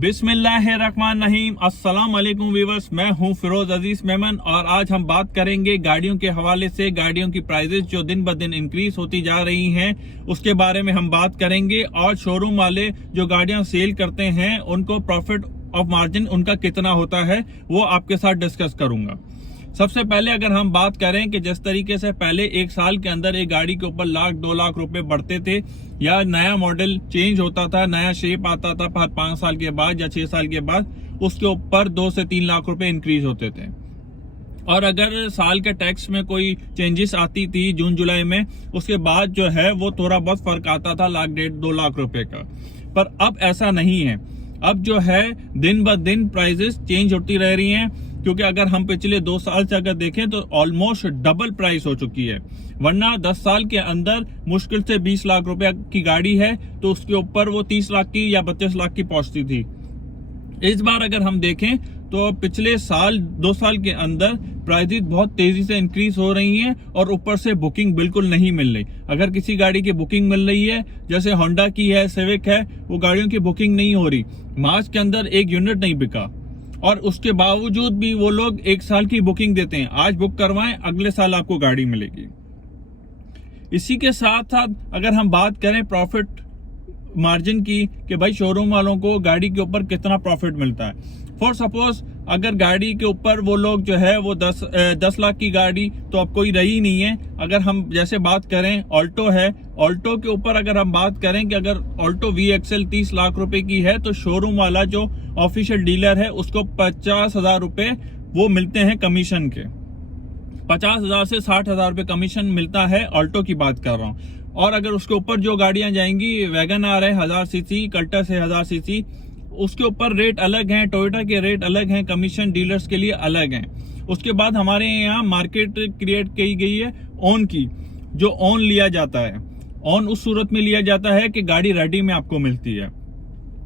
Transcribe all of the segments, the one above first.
बिस्मिल्लाहिर्रहमानिर्रहीम। अस्सलाम वालेकुम व्यूअर्स, मैं हूं फिरोज अजीज मेमन और आज हम बात करेंगे गाड़ियों के हवाले से गाड़ियों की प्राइजेस जो दिन ब दिन इंक्रीज होती जा रही हैं उसके बारे में हम बात करेंगे। और शोरूम वाले जो गाड़ियां सेल करते हैं उनको प्रॉफिट ऑफ मार्जिन उनका कितना होता है वो आपके साथ डिस्कस करूंगा। सबसे पहले अगर हम बात करें कि जिस तरीके से पहले एक साल के अंदर एक गाड़ी के ऊपर लाख 2 लाख रुपए बढ़ते थे या नया मॉडल चेंज होता था, नया शेप आता था 5 साल के बाद या 6 साल के बाद, उसके ऊपर 2 से 3 लाख रुपए इंक्रीज होते थे। और अगर साल के टैक्स में कोई चेंजेस आती थी जून जुलाई में, उसके बाद जो है वो थोड़ा बहुत फर्क आता था 1.5 डेढ़ 2 लाख रुपए का। पर अब ऐसा नहीं है। अब जो है दिन ब दिन प्राइजेस चेंज होती रह रही हैं, क्योंकि अगर हम पिछले 2 साल से अगर देखें तो ऑलमोस्ट डबल प्राइस हो चुकी है। वरना 10 साल के अंदर मुश्किल से 20 लाख रुपए की गाड़ी है तो उसके ऊपर वो 30 लाख की या 32 लाख की पहुंचती थी। इस बार अगर हम देखें तो पिछले साल 2 साल के अंदर प्राइसेस बहुत तेजी से इंक्रीज हो रही हैं और ऊपर से बुकिंग बिल्कुल नहीं मिल रही। अगर किसी गाड़ी की बुकिंग मिल रही है, जैसे होंडा की है, सिविक है, वो गाड़ियों की बुकिंग नहीं हो रही। मार्च के अंदर एक यूनिट नहीं बिका और उसके बावजूद भी वो लोग 1 साल की बुकिंग देते हैं। आज बुक करवाएं, अगले साल आपको गाड़ी मिलेगी। इसी के साथ साथ अगर हम बात करें प्रॉफिट मार्जिन की कि भाई शोरूम वालों को गाड़ी के ऊपर कितना प्रॉफिट मिलता है। फॉर सपोज अगर गाड़ी के ऊपर वो लोग जो है वो 10 लाख की गाड़ी तो अब कोई रही नहीं है। अगर हम जैसे बात करें ऑल्टो है, ऑल्टो के ऊपर अगर हम बात करें कि अगर ऑल्टो VXL 30 लाख रुपए की है तो शोरूम वाला जो ऑफिशियल डीलर है उसको 50,000 रुपए वो मिलते हैं कमीशन के। 50,000 से 60,000 रुपए कमीशन मिलता है, ऑल्टो की बात कर रहा हूँ। और अगर उसके ऊपर जो गाड़ियां जाएंगी, वैगन आर है 1000 सीसी, कल्टस है 1000 सीसी, उसके ऊपर रेट अलग हैं, टोयोटा के रेट अलग हैं, कमीशन डीलर्स के लिए अलग हैं। उसके बाद हमारे यहाँ मार्केट क्रिएट की गई है ओन की, जो ओन लिया जाता है। ओन उस सूरत में लिया जाता है कि गाड़ी रेडी में आपको मिलती है।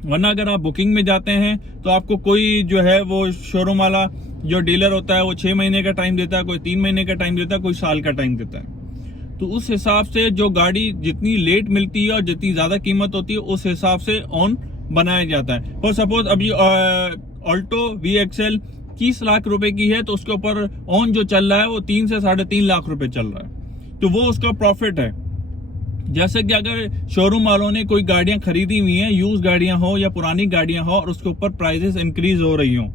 वरना अगर आप बुकिंग में जाते हैं तो आपको कोई जो है वो शोरूम वाला जो डीलर होता है वो 6 महीने का टाइम देता है, कोई 3 महीने का टाइम देता है, कोई साल का टाइम देता है। तो उस हिसाब से जो गाड़ी जितनी लेट मिलती है और जितनी ज्यादा कीमत होती है उस हिसाब से ओन बनाया जाता है। फॉर सपोज अभी ऑल्टो VXL 30 लाख रुपए की है तो उसके ऊपर ऑन जो चल रहा है वो 3 से 3.5 लाख रुपए चल रहा है, तो वो उसका प्रॉफिट है। जैसे कि अगर शोरूम वालों ने कोई गाड़ियां खरीदी हुई हैं, यूज गाड़ियां हो या पुरानी गाड़ियां हो, और उसके ऊपर प्राइसेस इंक्रीज हो रही हो,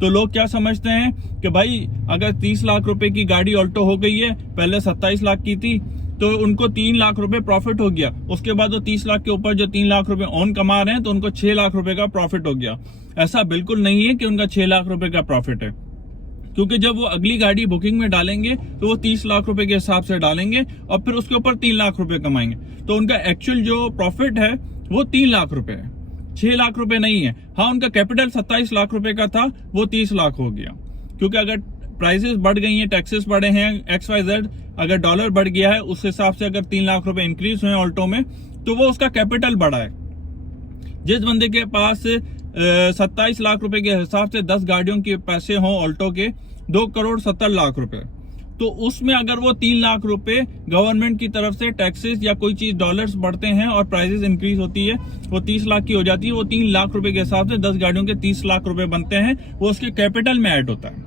तो लोग क्या समझते हैं कि भाई अगर 30 लाख रुपए की गाड़ी ऑल्टो हो गई है, पहले 27 लाख की थी, तो उनको 3 लाख रुपए प्रॉफिट हो गया। उसके बाद वो 30 लाख के ऊपर जो 3 लाख रुपए ऑन कमा रहे हैं तो उनको 6 लाख रुपए का प्रॉफिट हो गया। ऐसा बिल्कुल नहीं है कि उनका 6 लाख रुपए का प्रॉफिट है, क्योंकि जब वो अगली गाड़ी बुकिंग में डालेंगे तो वो 30 लाख रुपए के हिसाब से डालेंगे और फिर उसके ऊपर 3 लाख रुपए कमाएंगे, तो उनका एक्चुअल जो प्रॉफिट है वो 3 लाख रुपए है, 6 लाख रुपए नहीं है। हाँ, उनका कैपिटल 27 लाख रुपए का था, वो 30 लाख हो गया। क्योंकि अगर प्राइसेस बढ़ गई हैं, टैक्सेस बढ़े हैं, XYZ, अगर डॉलर बढ़ गया है, उस हिसाब से अगर 3 लाख रुपए इंक्रीज हुए ऑल्टो में तो वो उसका कैपिटल बढ़ा है। जिस बंदे के पास 27 लाख रुपए के हिसाब से 10 गाड़ियों के पैसे हों ऑल्टो के 2 करोड़ 70 लाख रुपए, तो उसमें अगर वो 3 लाख रुपए गवर्नमेंट की तरफ से टैक्सेस या कोई चीज डॉलर्स बढ़ते हैं और प्राइसेस इंक्रीज होती है, वो 30 लाख की हो जाती है, वो 3 लाख रुपए के हिसाब से 10 गाड़ियों के 30 लाख रुपए बनते हैं। वो उसके कैपिटल में ऐड होता है,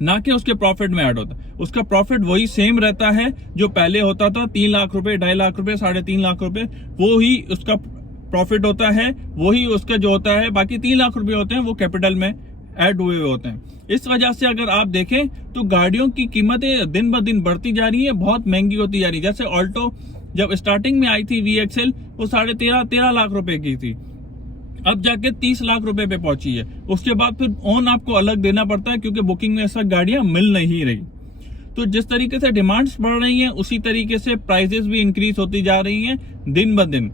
ना कि उसके प्रॉफिट में ऐड होता है। उसका प्रॉफिट वही सेम रहता है जो पहले होता था, 3 लाख रुपए, 2.5 लाख रुपए, 3.5 लाख रुपए, वो ही उसका प्रॉफिट होता है, वही उसका जो होता है। बाकी 3 लाख रुपए होते हैं वो कैपिटल में ऐड हुए होते हैं। इस वजह से अगर आप देखें तो गाड़ियों की कीमतें दिन ब दिन बढ़ती जा रही है, बहुत महंगी होती जा रही है। जैसे ऑल्टो जब स्टार्टिंग में आई थी VXL, वो 13.5 लाख रुपए की थी, अब जाके 30 लाख रुपए पे पहुंची है। उसके बाद फिर ओन आपको अलग देना पड़ता है, क्योंकि बुकिंग में ऐसा गाड़ियां मिल नहीं रही। तो जिस तरीके से डिमांड्स बढ़ रही हैं उसी तरीके से प्राइसेस भी इंक्रीज होती जा रही हैं दिन ब दिन।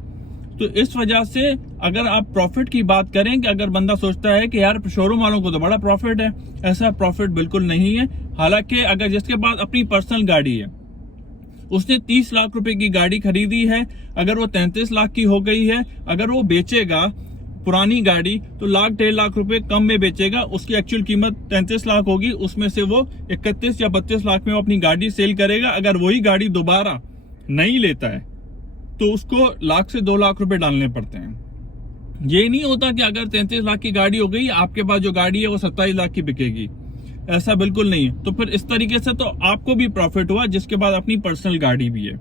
तो इस वजह से अगर आप प्रॉफिट की बात करें कि अगर बंदा सोचता है कि यार शोरूम वालों को तो बड़ा प्रॉफिट है, ऐसा प्रॉफिट बिल्कुल नहीं है। हालांकि अगर जिसके पास अपनी पर्सनल गाड़ी है, उसने 30 लाख रुपए की गाड़ी खरीदी है, अगर वो 33 लाख की हो गई है, अगर वो बेचेगा पुरानी गाड़ी तो 1.5 लाख रुपए कम में बेचेगा। उसकी एक्चुअल कीमत 33 लाख होगी, उसमें से वो 31 या 32 लाख में वो अपनी गाड़ी सेल करेगा। अगर वही गाड़ी दोबारा नहीं लेता है तो उसको 1 लाख से 2 लाख रुपए डालने पड़ते हैं। ये नहीं होता कि अगर 33 लाख की गाड़ी हो गई, आपके पास जो गाड़ी है वो 27 लाख की बिकेगी, ऐसा बिल्कुल नहीं है। तो फिर इस तरीके से तो आपको भी प्रॉफिट हुआ, जिसके बाद अपनी पर्सनल गाड़ी भी है।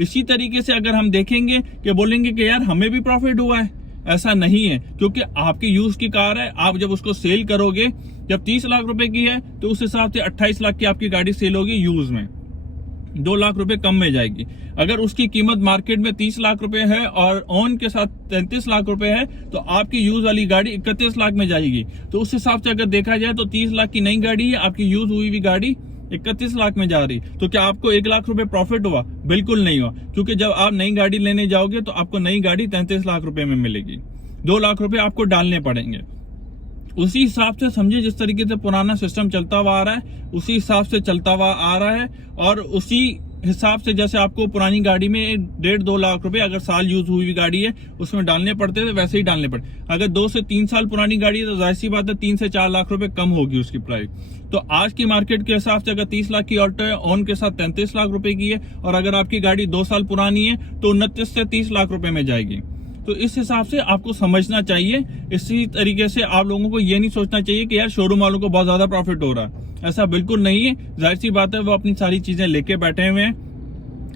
इसी तरीके से अगर हम देखेंगे कि बोलेंगे कि यार हमें भी प्रॉफिट हुआ है, ऐसा नहीं है, क्योंकि आपकी यूज की कार है, आप जब उसको सेल करोगे, जब 30 लाख रुपए की है तो उस हिसाब से 28 लाख की आपकी गाड़ी सेल होगी यूज में, 2 लाख रुपए कम में जाएगी। अगर उसकी कीमत मार्केट में 30 लाख रुपए है और ऑन के साथ 33 लाख रुपए है, तो आपकी यूज वाली गाड़ी 31 लाख में जाएगी। तो उस हिसाब से अगर देखा जाए तो 30 लाख की नई गाड़ी है, आपकी यूज हुई हुई गाड़ी 31 लाख में जा रही, तो क्या आपको 1 लाख रुपए प्रॉफिट हुआ? बिल्कुल नहीं हुआ, क्योंकि जब आप नई गाड़ी लेने जाओगे तो आपको नई गाड़ी 33 लाख रुपए में मिलेगी, 2 लाख रुपए आपको डालने पड़ेंगे। उसी हिसाब से समझिए, जिस तरीके से पुराना सिस्टम चलता हुआ आ रहा है उसी हिसाब से चलता हुआ आ रहा है, और उसी हिसाब से जैसे आपको पुरानी गाड़ी में 1.5-2 लाख रुपए अगर साल यूज हुई हुई गाड़ी है उसमें डालने पड़ते थे, वैसे ही डालने पड़े। अगर 2 से 3 साल पुरानी गाड़ी है तो जाहिर सी बात है 3 से 4 लाख रुपए कम होगी उसकी प्राइस। तो आज की मार्केट के हिसाब से अगर 30 लाख की ऑल्टो है, ऑन के साथ 33 लाख रुपए की है, और अगर आपकी गाड़ी 2 साल पुरानी है तो 29 से 30 लाख रुपए में जाएगी। तो इस हिसाब से आपको समझना चाहिए। इसी तरीके से आप लोगों को ये नहीं सोचना चाहिए कि यार शोरूम वालों को बहुत ज्यादा प्रॉफिट हो रहा है, ऐसा बिल्कुल नहीं है। जाहिर सी बात है वो अपनी सारी चीजें लेके बैठे हुए हैं,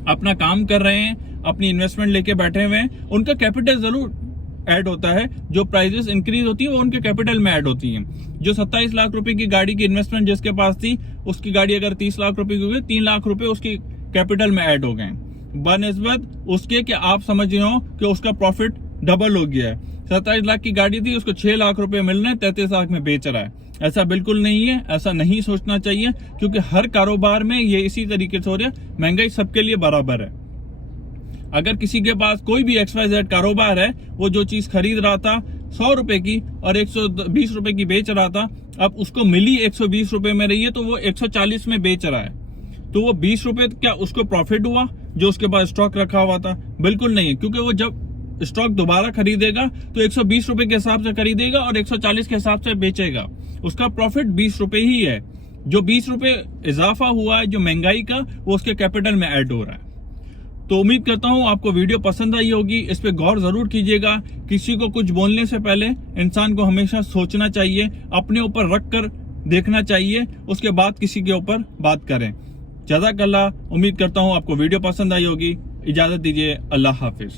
अपना काम कर रहे हैं, अपनी इन्वेस्टमेंट लेके बैठे हुए हैं, उनका कैपिटल जरूर ऐड होता है, जो प्राइजेस इंक्रीज होती है वो उनके कैपिटल में ऐड होती है। जो 27 लाख रुपए की गाड़ी की इन्वेस्टमेंट जिसके पास थी, उसकी गाड़ी अगर 30 लाख रुपए की हो गई, 3 लाख रुपए उसकी कैपिटल में ऐड हो गए, बनस्बत उसके कि आप समझ रहे हो कि उसका प्रॉफिट डबल हो गया है। 27 लाख की गाड़ी थी, उसको 6 लाख रुपए मिल रहे हैं, 33 लाख में बेच रहा है, ऐसा बिल्कुल नहीं है, ऐसा नहीं सोचना चाहिए, क्योंकि हर कारोबार में ये इसी तरीके से हो रहा है। महंगाई सबके लिए बराबर है। अगर किसी के पास कोई भी XYZ कारोबार है, वो जो चीज खरीद रहा था 100 रुपए की और 120 रुपए की बेच रहा था, अब उसको मिली 120 रुपए में रही है तो वो 140 में बेच रहा है, तो वो 20 रुपए क्या उसको प्रॉफिट हुआ जो उसके पास स्टॉक रखा हुआ था? बिल्कुल नहीं है, क्योंकि वो जब स्टॉक दोबारा खरीदेगा तो 120 रुपए के हिसाब से खरीदेगा और 140 के हिसाब से बेचेगा, उसका प्रॉफिट 20 रुपए ही है। जो 20 रुपए इजाफा हुआ है जो महंगाई का, वो उसके कैपिटल में ऐड हो रहा है। तो उम्मीद करता हूं आपको वीडियो पसंद आई होगी, इस पे गौर जरूर कीजिएगा। किसी को कुछ बोलने से पहले इंसान को हमेशा सोचना चाहिए, अपने ऊपर रख कर देखना चाहिए, उसके बाद किसी के ऊपर बात करें। जज़ाकल्लाह। उम्मीद करता हूं आपको वीडियो पसंद आई होगी। इजाजत दीजिए, अल्लाह हाफिज।